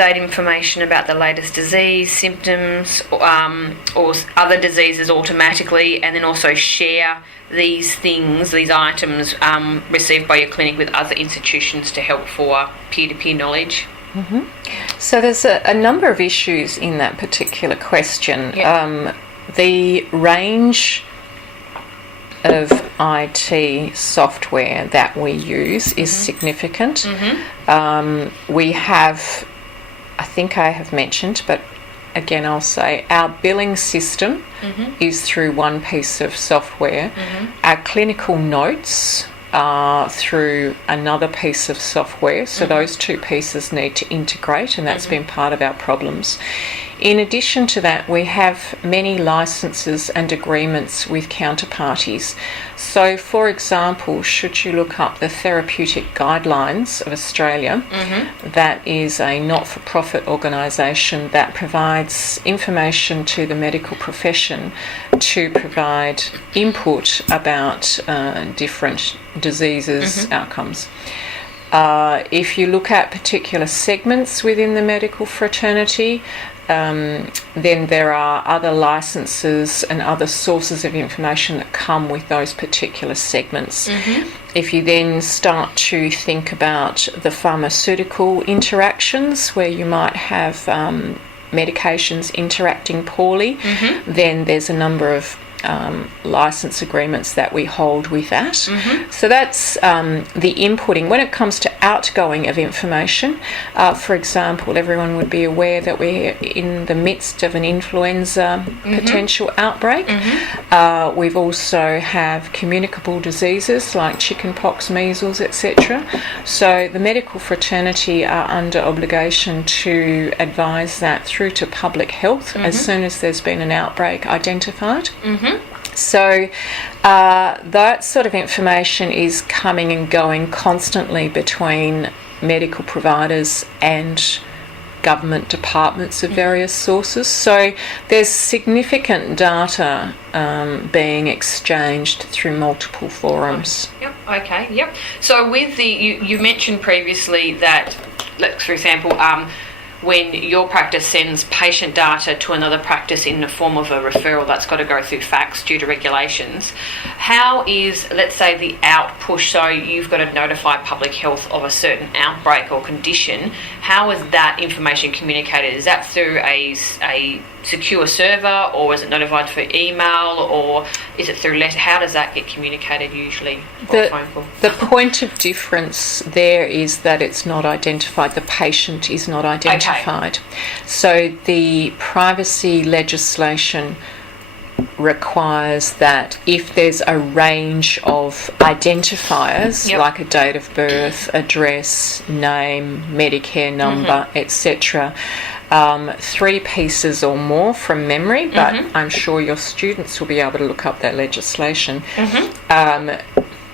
update information about the latest disease, symptoms, or other diseases automatically, and then also share these things, these items received by your clinic with other institutions to help for peer-to-peer knowledge? Mm-hmm. So there's a number of issues in that particular question. Yep. The range of IT software that we use is significant. We have, I think I have mentioned, but again I'll say, our billing system is through one piece of software. Our clinical notes are through another piece of software, so those two pieces need to integrate, and that's been part of our problems. In addition to that, we have many licenses and agreements with counterparties. So, for example, should you look up the Therapeutic Guidelines of Australia, that is a not-for-profit organisation that provides information to the medical profession to provide input about different diseases, outcomes. If you look at particular segments within the medical fraternity, then there are other licenses and other sources of information that come with those particular segments. If you then start to think about the pharmaceutical interactions, where you might have medications interacting poorly, then there's a number of license agreements that we hold with that. So that's the inputting. When it comes to outgoing of information, for example, everyone would be aware that we're in the midst of an influenza potential outbreak. We've also have communicable diseases like chickenpox, measles, etc. So the medical fraternity are under obligation to advise that through to public health as soon as there's been an outbreak identified. So that sort of information is coming and going constantly between medical providers and government departments of various sources. So there's significant data being exchanged through multiple forums. Yep. Okay. Yep. So with the you mentioned previously that, like, for example, when your practice sends patient data to another practice in the form of a referral, that's got to go through fax due to regulations. How is, let's say, the out push, so you've got to notify public health of a certain outbreak or condition, how is that information communicated? Is that through a secure server, or is it notified for email, or is it through letter? How does that get communicated usually? The point of difference there is that it's not identified. The patient is not identified. Okay. So the privacy legislation requires that if there's a range of identifiers, like a date of birth, address, name, Medicare number, etc., 3 pieces or more from memory, but I'm sure your students will be able to look up that legislation.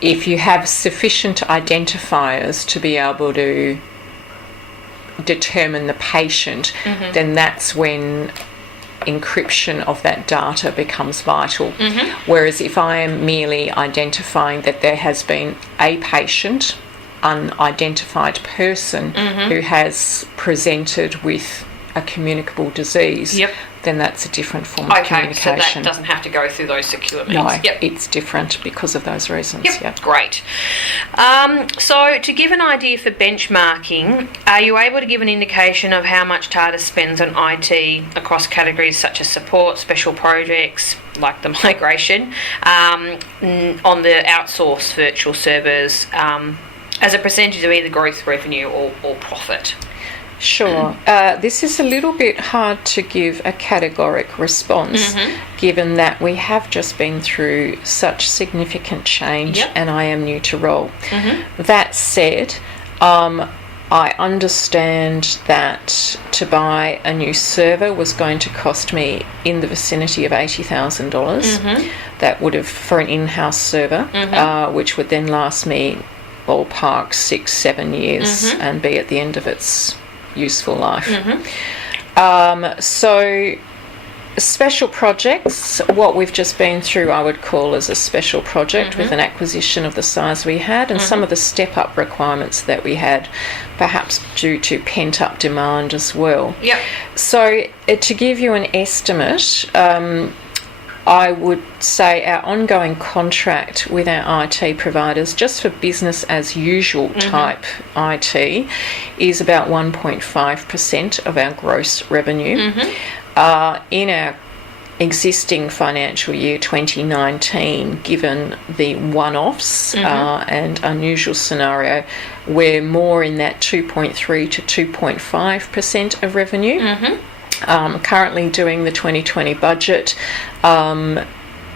If you have sufficient identifiers to be able to determine the patient, then that's when encryption of that data becomes vital. Whereas if I am merely identifying that there has been a patient, unidentified person, who has presented with a communicable disease, then that's a different form of communication. So that doesn't have to go through those secure means. No, it's different because of those reasons. Great. So to give an idea for benchmarking, are you able to give an indication of how much TARDIS spends on IT across categories such as support, special projects, like the migration, on the outsourced virtual servers, as a percentage of either growth revenue or profit? Sure. This is a little bit hard to give a categoric response, given that we have just been through such significant change and I am new to role. That said, I understand that to buy a new server was going to cost me in the vicinity of $80,000. That would have, for an in-house server, which would then last me ballpark 6-7 years and be at the end of its useful life. So special projects, what we've just been through, I would call as a special project with an acquisition of the size we had, and some of the step-up requirements that we had, perhaps due to pent-up demand as well. Yep. So to give you an estimate, I would say our ongoing contract with our IT providers, just for business as usual type IT, is about 1.5% of our gross revenue. In our existing financial year 2019, given the one-offs and unusual scenario, we're more in that 2.3 to 2.5% of revenue. Currently doing the 2020 budget.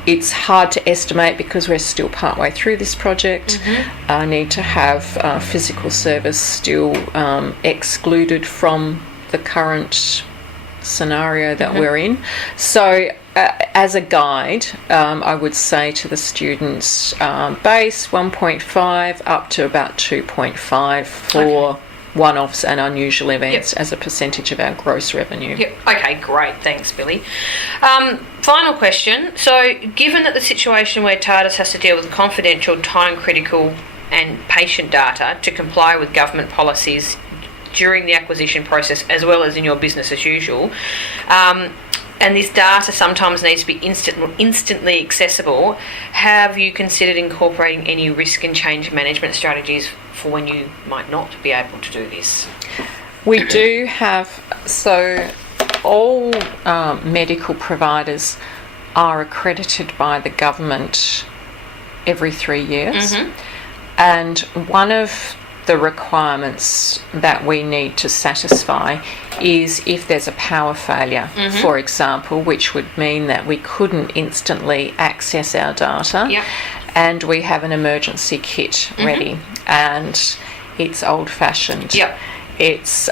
It's hard to estimate because we're still partway through this project. I need to have physical service still excluded from the current scenario that we're in. So as a guide, I would say to the students, base 1.5 up to about 2.5 for one-offs and unusual events as a percentage of our gross revenue. Yep. Okay, great. Thanks, Billy. Final question. So, given that the situation where TARDIS has to deal with confidential, time-critical and patient data to comply with government policies during the acquisition process as well as in your business as usual, and this data sometimes needs to be instantly accessible, have you considered incorporating any risk and change management strategies for when you might not be able to do this? We do have, so all medical providers are accredited by the government every 3 years, and one of the requirements that we need to satisfy is if there's a power failure, for example, which would mean that we couldn't instantly access our data, and we have an emergency kit ready, and it's old-fashioned. It's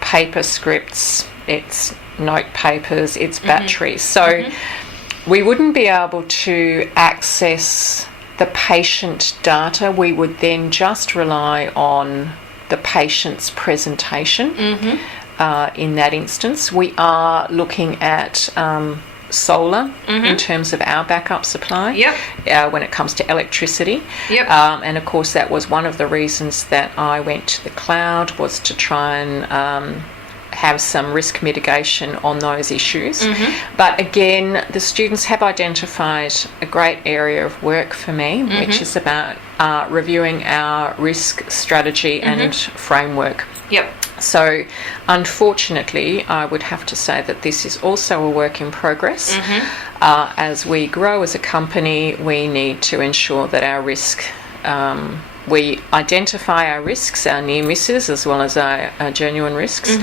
paper scripts, it's note papers, it's batteries. So we wouldn't be able to access the patient data. We would then just rely on the patient's presentation. In that instance, we are looking at solar in terms of our backup supply when it comes to electricity. And of course that was one of the reasons that I went to the cloud, was to try and have some risk mitigation on those issues. But again, the students have identified a great area of work for me, which is about reviewing our risk strategy and framework. So unfortunately, I would have to say that this is also a work in progress. As we grow as a company, we need to ensure that our risk, we identify our risks, our near misses, as well as our genuine risks,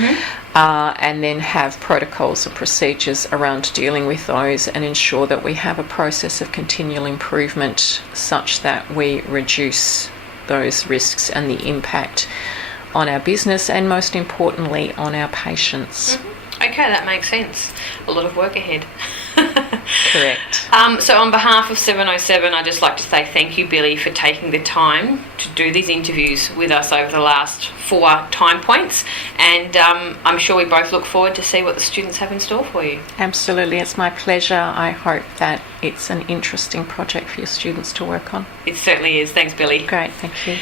and then have protocols and procedures around dealing with those, and ensure that we have a process of continual improvement such that we reduce those risks and the impact on our business, and most importantly on our patients. Okay, that makes sense. A lot of work ahead. Correct. So on behalf of 707, I'd just like to say thank you, Billy, for taking the time to do these interviews with us over the last 4 time points, and I'm sure we both look forward to see what the students have in store for you. Absolutely, it's my pleasure. I hope that it's an interesting project for your students to work on. It certainly is. Thanks, Billy. Great, thank you.